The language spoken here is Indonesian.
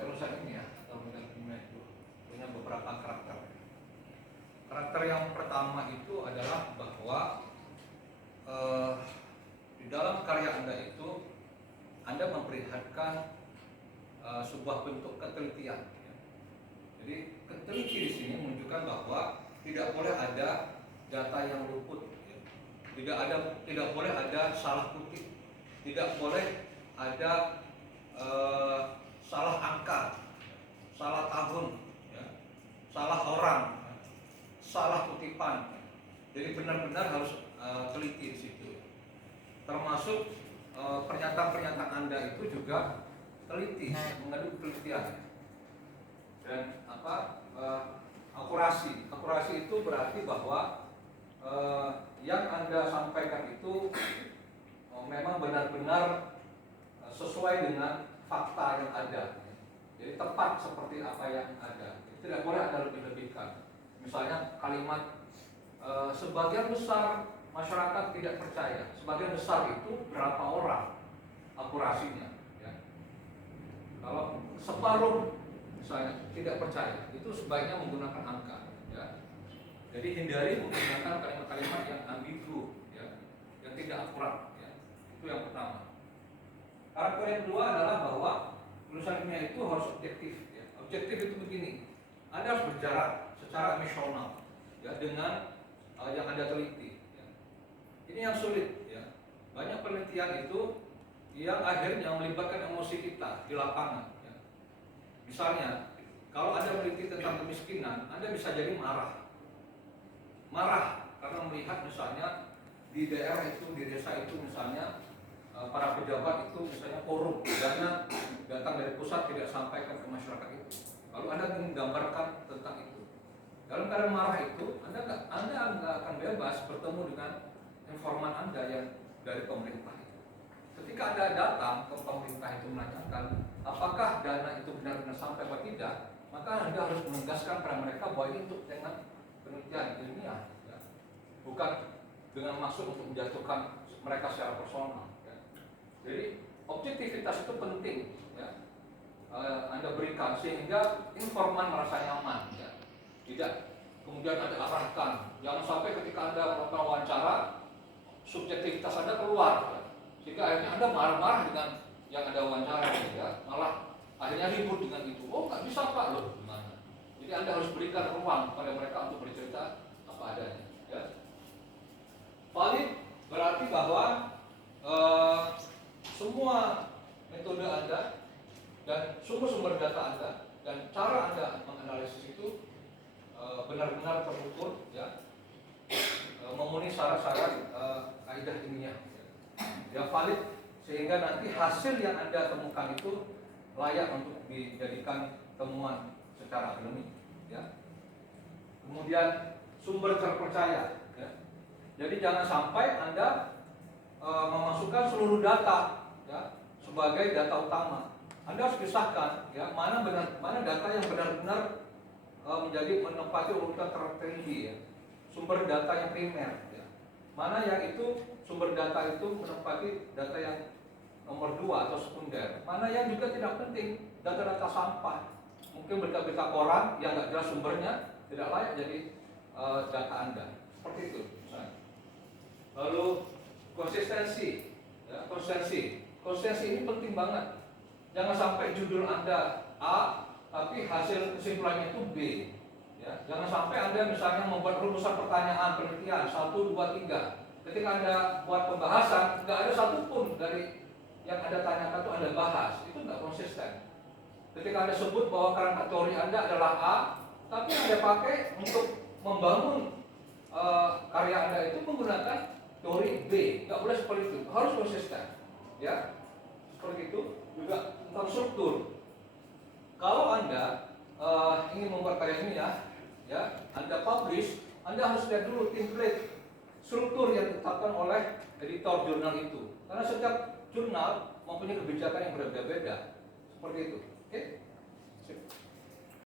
perusahaan ini ya, atau metode kimia itu punya beberapa karakter. Karakter yang pertama itu adalah bahwa di dalam karya Anda itu Anda memperlihatkan sebuah bentuk ketelitian. Ya. Jadi keteliti di sini menunjukkan bahwa tidak boleh ada data yang luput, ya. Tidak boleh ada salah kutip, tidak boleh ada salah angka, salah tahun, ya, salah orang, salah kutipan. Jadi benar-benar harus teliti di situ. Termasuk pernyataan-pernyataan Anda itu juga teliti, mengandung penelitian. Dan akurasi. Akurasi itu berarti bahwa yang Anda sampaikan itu memang benar-benar sesuai dengan fakta yang ada. Jadi tepat seperti apa yang ada. Tidak boleh ada lebih-lebihkan. Misalnya kalimat sebagian besar masyarakat tidak percaya. Sebagian besar itu berapa orang akurasinya. Ya. Kalau separuh misalnya tidak percaya, itu sebaiknya menggunakan angka. Ya. Jadi hindari menggunakan kalimat-kalimat yang ambigu, ya, yang tidak akurat. Ya. Itu yang pertama. Karakter yang kedua adalah bahwa tulisan kimia itu harus objektif. Ya. Objektif itu begini, Anda harus berjarak secara emosional, ya, dengan yang Anda teliti. Ya. Ini yang sulit. Ya. Banyak penelitian itu yang akhirnya melibatkan emosi kita di lapangan. Ya. Misalnya, kalau Anda meneliti tentang kemiskinan, Anda bisa jadi marah karena melihat misalnya di daerah itu, di desa itu misalnya para pejabat itu misalnya korup, dana datang dari pusat tidak sampaikan ke masyarakat itu. Lalu Anda menggambarkan tentang itu. Dalam keadaan marah itu, Anda nggak akan bebas bertemu dengan informan Anda yang dari pemerintah itu. Ketika Anda datang ke pemerintah itu menanyakan apakah dana itu benar-benar sampai atau tidak, maka Anda harus menegaskan pada mereka bahwa ini untuk dengan penelitian ilmiah, ya. Bukan dengan maksud untuk menjatuhkan mereka secara personal. Jadi objektivitas itu penting, ya. Anda berikan sehingga informan merasa nyaman, ya. Tidak kemudian Anda arahkan. Jangan sampai ketika Anda melakukan wawancara subjektivitas Anda keluar, ya. Sehingga akhirnya Anda marah-marah dengan yang Anda wawancara, ya. Malah akhirnya ribut dengan itu. Oh, nggak bisa Pak, loh gimana? Jadi Anda harus berikan ruang kepada mereka untuk bercerita apa adanya, ya. Valid berarti bahwa semua metode Anda dan sumber-sumber data Anda dan cara Anda menganalisis itu benar-benar terukur, ya, memenuhi syarat-syarat kaidah ilmiah, ya, valid sehingga nanti hasil yang Anda temukan itu layak untuk dijadikan temuan secara akademik, ya. Kemudian sumber terpercaya, ya. Jadi jangan sampai Anda memasukkan seluruh data, ya, sebagai data utama. Anda harus pisahkan, ya, mana data yang benar-benar menjadi menempati urutan tertinggi, ya, sumber data yang primer, ya. Mana yang itu sumber data itu menempati data yang nomor 2 atau sekunder. Mana yang juga tidak penting, data-data sampah. Mungkin berita-berita koran yang nggak jelas sumbernya tidak layak jadi data Anda. Seperti itu, misalnya. Lalu konsistensi, ya, konsistensi ini penting banget. Jangan sampai judul Anda A, tapi hasil kesimpulannya itu B. Ya, jangan sampai Anda misalnya membuat rumusan pertanyaan penelitian 1, 2, 3. Ketika Anda buat pembahasan, nggak ada satupun dari yang Anda tanyakan itu Anda bahas, itu nggak konsisten. Ketika Anda sebut bahwa kerangka teori Anda adalah A, tapi Anda pakai untuk membangun karya Anda itu menggunakan teori B, nggak boleh seperti itu, harus konsisten, ya. Seperti itu juga tentang struktur. Kalau Anda ingin membuat karya ilmiah, ya, Anda publish, Anda harus lihat dulu template struktur yang ditetapkan oleh editor jurnal itu, karena setiap jurnal mempunyai kebijakan yang berbeda-beda, seperti itu. Oke? Sip.